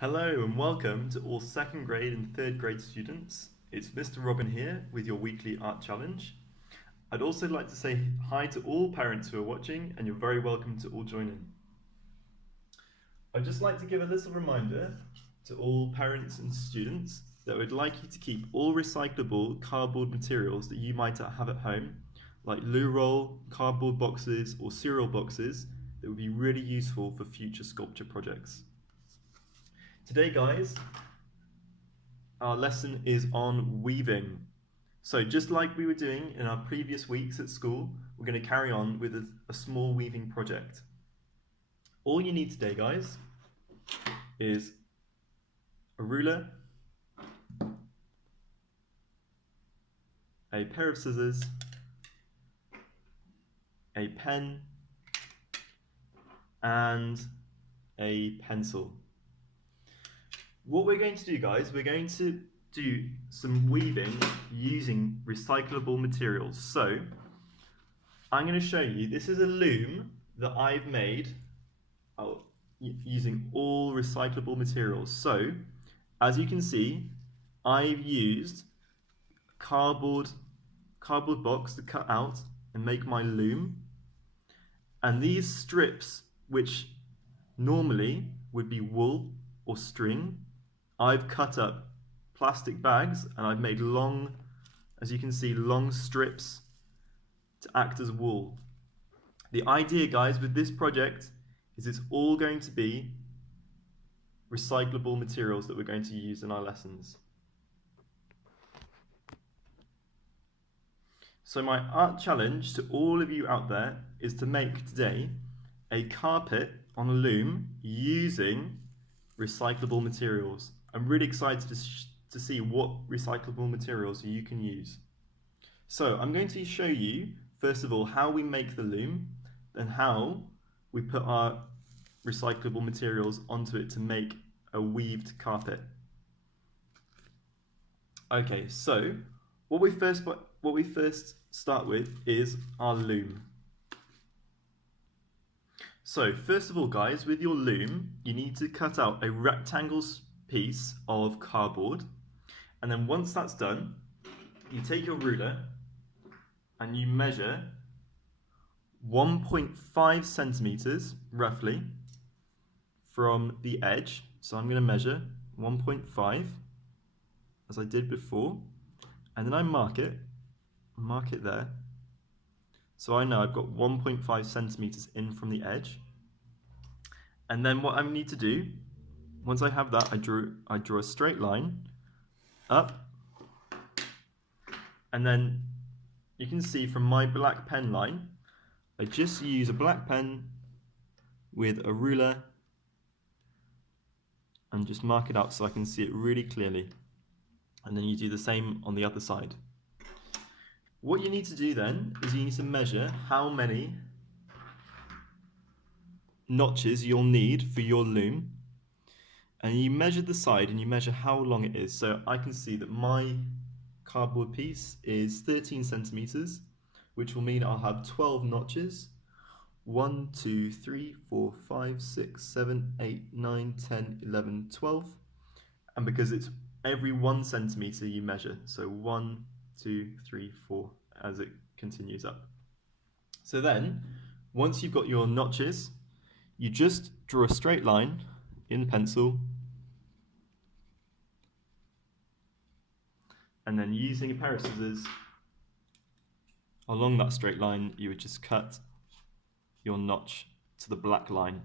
Hello and welcome to all second grade and third grade students. It's Mr. Robin here with your weekly art challenge. I'd also like to say hi to all parents who are watching, and you're very welcome to all join in. I'd just like to give a little reminder to all parents and students that we'd like you to keep all recyclable cardboard materials that you might have at home, like loo roll, cardboard boxes or cereal boxes, that would be really useful for future sculpture projects. Today, guys, our lesson is on weaving. So just like we were doing in our previous weeks at school, we're going to carry on with a small weaving project. All you need today, guys, is a ruler, a pair of scissors, a pen, and a pencil. What we're going to do, guys, we're going to do some weaving using recyclable materials. So I'm going to show you, this is a loom that I've made using all recyclable materials. So as you can see, I've used cardboard box to cut out and make my loom. And these strips, which normally would be wool or string, I've cut up plastic bags and I've made long, as you can see, long strips to act as wool. The idea, guys, with this project is it's all going to be recyclable materials that we're going to use in our lessons. So my art challenge to all of you out there is to make today a carpet on a loom using recyclable materials. I'm really excited to see what recyclable materials you can use. So I'm going to show you, first of all, how we make the loom and how we put our recyclable materials onto it to make a weaved carpet. Okay, so what we first start with is our loom. So first of all, guys, with your loom, you need to cut out a rectangle piece of cardboard, and then once that's done, you take your ruler and you measure 1.5 centimeters roughly from the edge. So I'm going to measure 1.5 as I did before, and then I mark it there. So I know I've got 1.5 centimeters in from the edge. And then what I need to do, once I have that, I draw a straight line up. And then you can see from my black pen line, I just use a black pen with a ruler and just mark it out so I can see it really clearly. And then you do the same on the other side. What you need to do then is you need to measure how many notches you'll need for your loom, and you measure the side and you measure how long it is. So I can see that my cardboard piece is 13 centimeters, which will mean I'll have 12 notches. 1, 2, 3, 4, 5, 6, 7, 8, 9, 10, 11, 12. And because it's every 1 centimeter you measure, so 1, 2, 3, 4, as it continues up. So then, once you've got your notches, you just draw a straight line in pencil, and then using a pair of scissors, along that straight line, you would just cut your notch to the black line.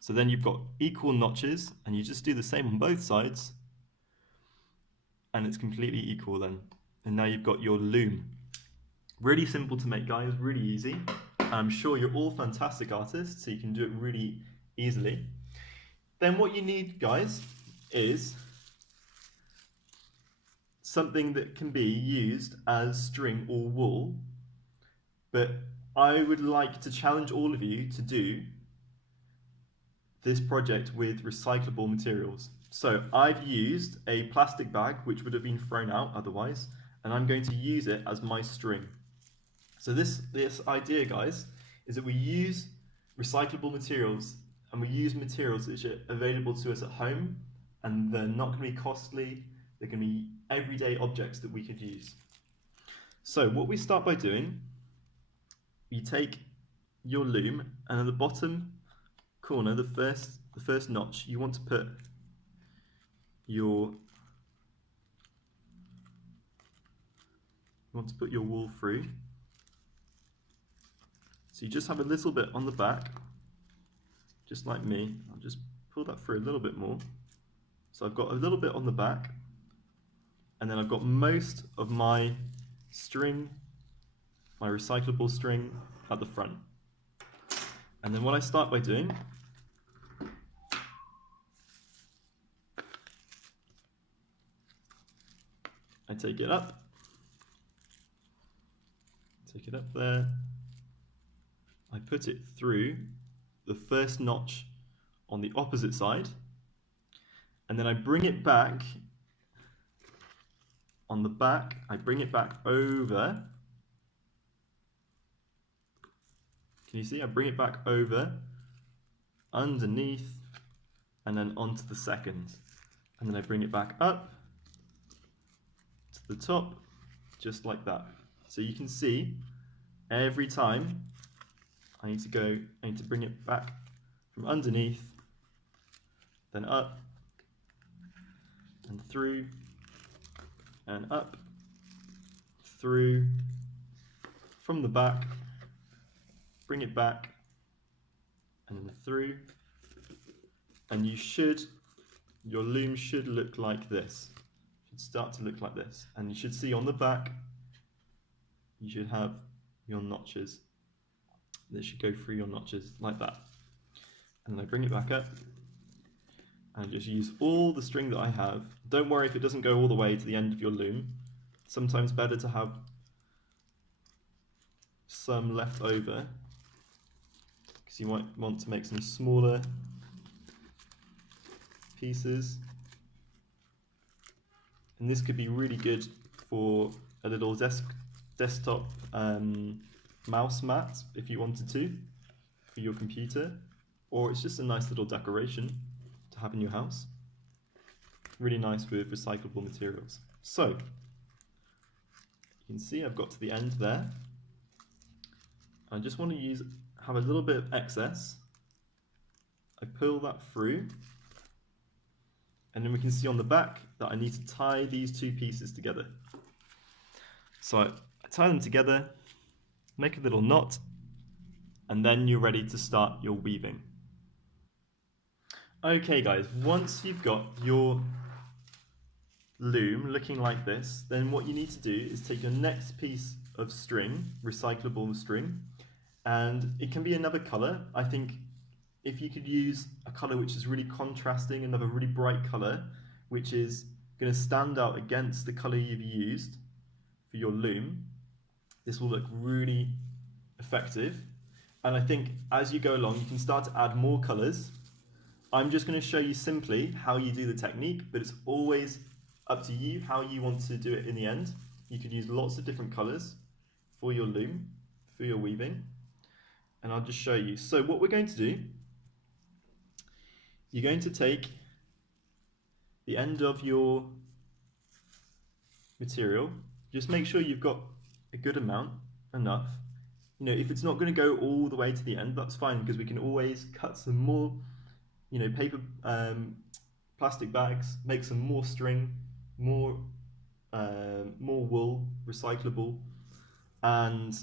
So then you've got equal notches, and you just do the same on both sides, and it's completely equal then. And now you've got your loom. Really simple to make, guys, really easy. I'm sure you're all fantastic artists, so you can do it really easily. Then what you need, guys, is something that can be used as string or wool, but I would like to challenge all of you to do this project with recyclable materials. So I've used a plastic bag, which would have been thrown out otherwise, and I'm going to use it as my string. So this idea, guys, is that we use recyclable materials and we use materials which are available to us at home, and they're not going to be costly. They're going to be everyday objects that we could use. So what we start by doing, you take your loom, and at the bottom corner, the first notch, you want to put your wool through. So you just have a little bit on the back, just like me. I'll just pull that through a little bit more. So I've got a little bit on the back, and then I've got most of my string, my recyclable string, at the front. And then what I start by doing, I take it up there, I put it through the first notch on the opposite side, and then I bring it back on the back, I bring it back over. Can you see? I bring it back over, underneath, and then onto the second. And then I bring it back up to the top, just like that. So you can see, every time I need to bring it back from underneath, then up, and through, and up, through, from the back, bring it back, and then through, and your loom should look like this. It should start to look like this, and you should see on the back, you should have your notches. They should go through your notches like that. And then I bring it back up, and just use all the string that I have. Don't worry if it doesn't go all the way to the end of your loom. Sometimes better to have some left over, because you might want to make some smaller pieces. And this could be really good for a little desktop mouse mat if you wanted to, for your computer, or it's just a nice little decoration to have in your house. Really nice with recyclable materials. So you can see I've got to the end there. I just want to have a little bit of excess. I pull that through, and then we can see on the back that I need to tie these two pieces together. So I tie them together, make a little knot, and then you're ready to start your weaving. Okay guys, once you've got your loom looking like this, then what you need to do is take your next piece of string, recyclable string, and it can be another color. I think if you could use a color which is really contrasting, another really bright color, which is going to stand out against the color you've used for your loom, this will look really effective. And I think as you go along, you can start to add more colors. I'm just going to show you simply how you do the technique, but it's always up to you how you want to do it in the end. You could use lots of different colors for your loom, for your weaving, and I'll just show you. So what we're going to do, you're going to take the end of your material, just make sure you've got a good amount, enough. You know, if it's not going to go all the way to the end, that's fine, because we can always cut some more, you know, paper, plastic bags, make some more string, more wool, recyclable, and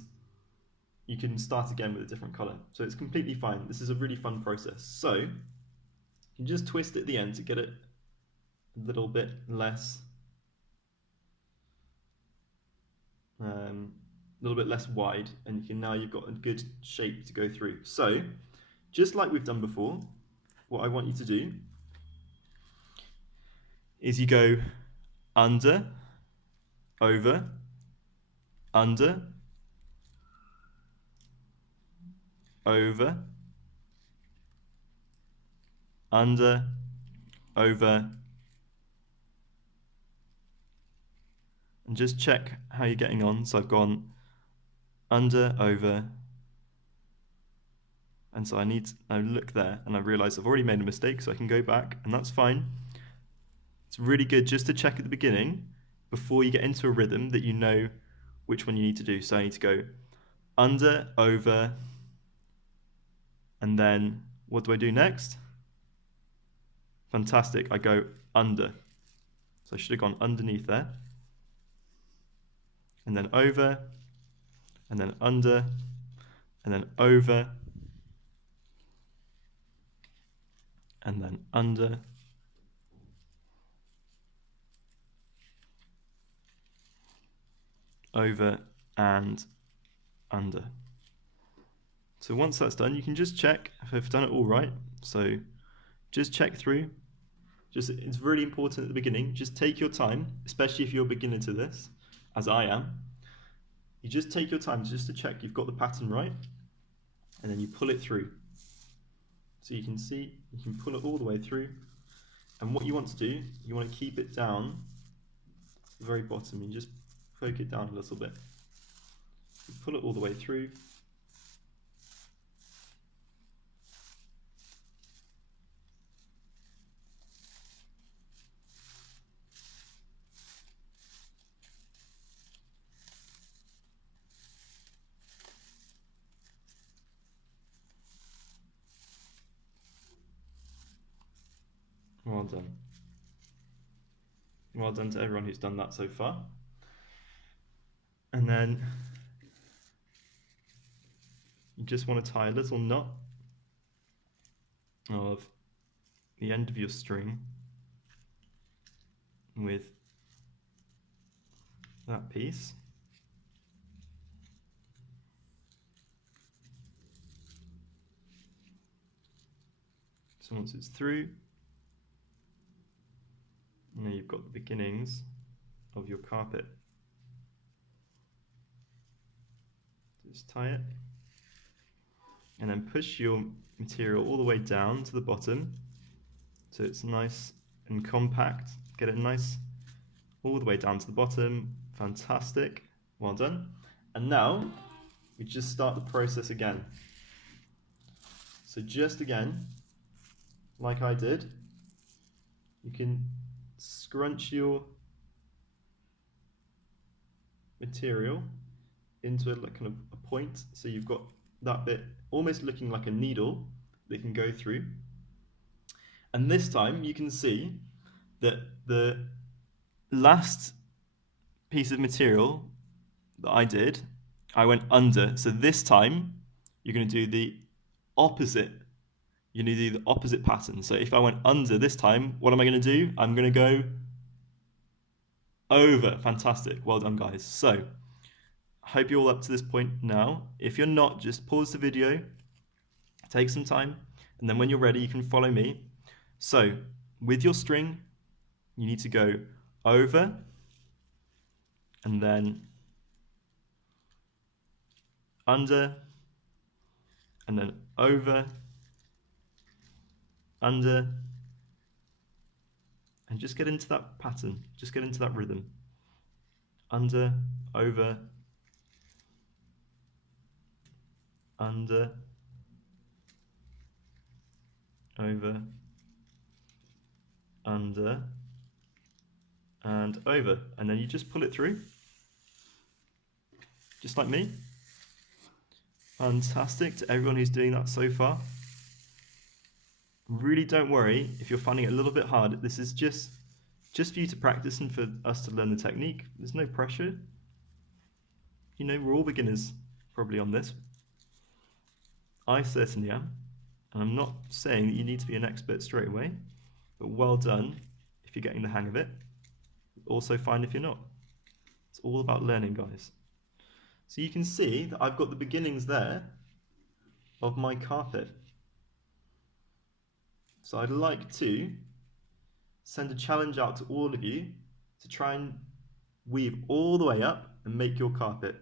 you can start again with a different color. So it's completely fine. This is a really fun process. So you can just twist at the end to get it a little bit less, wide, and now you've got a good shape to go through. So just like we've done before, what I want you to do is you go under, over, under, over, under, over, and just check how you're getting on. So I've gone under, over, And so I look there and I realize I've already made a mistake, so I can go back, and that's fine. It's really good just to check at the beginning before you get into a rhythm that you know which one you need to do. So I need to go under, over, and then what do I do next? Fantastic, I go under. So I should have gone underneath there. And then over, and then under, and then over, and then under, over, and under. So once that's done, you can just check if I've done it all right. So just check through. It's really important at the beginning. Just take your time, especially if you're a beginner to this, as I am. You just take your time just to check you've got the pattern right, and then you pull it through. So you can see, you can pull it all the way through. And what you want to do, you want to keep it down to the very bottom. You just poke it down a little bit. You pull it all the way through. Well done. Well done to everyone who's done that so far. And then you just want to tie a little knot of the end of your string with that piece. So once it's through, now you've got the beginnings of your carpet. Just tie it, and then push your material all the way down to the bottom so it's nice and compact. Get it nice all the way down to the bottom. Fantastic, well done. And now we just start the process again. So just again, like I did, you can scrunch your material into like kind of a point, so you've got that bit almost looking like a needle that can go through. And this time you can see that the last piece of material that I did, I went under. So this time you're going to do the opposite. You're going to do the opposite pattern. So if I went under this time, what am I going to do? I'm going to go over. Fantastic. Well done, guys. So I hope you're all up to this point now. If you're not, just pause the video, take some time, and then when you're ready, you can follow me. So with your string, you need to go over, and then under, and then over, under, and just get into that pattern, just get into that rhythm. Under, over, under, over, under, and over. And then you just pull it through, just like me. Fantastic to everyone who's doing that so far. Really don't worry if you're finding it a little bit hard. This is just for you to practice and for us to learn the technique. There's no pressure. You know, we're all beginners probably on this. I certainly am. And I'm not saying that you need to be an expert straight away, but well done if you're getting the hang of it. Also fine if you're not. It's all about learning, guys. So you can see that I've got the beginnings there of my carpet. So I'd like to send a challenge out to all of you to try and weave all the way up and make your carpet.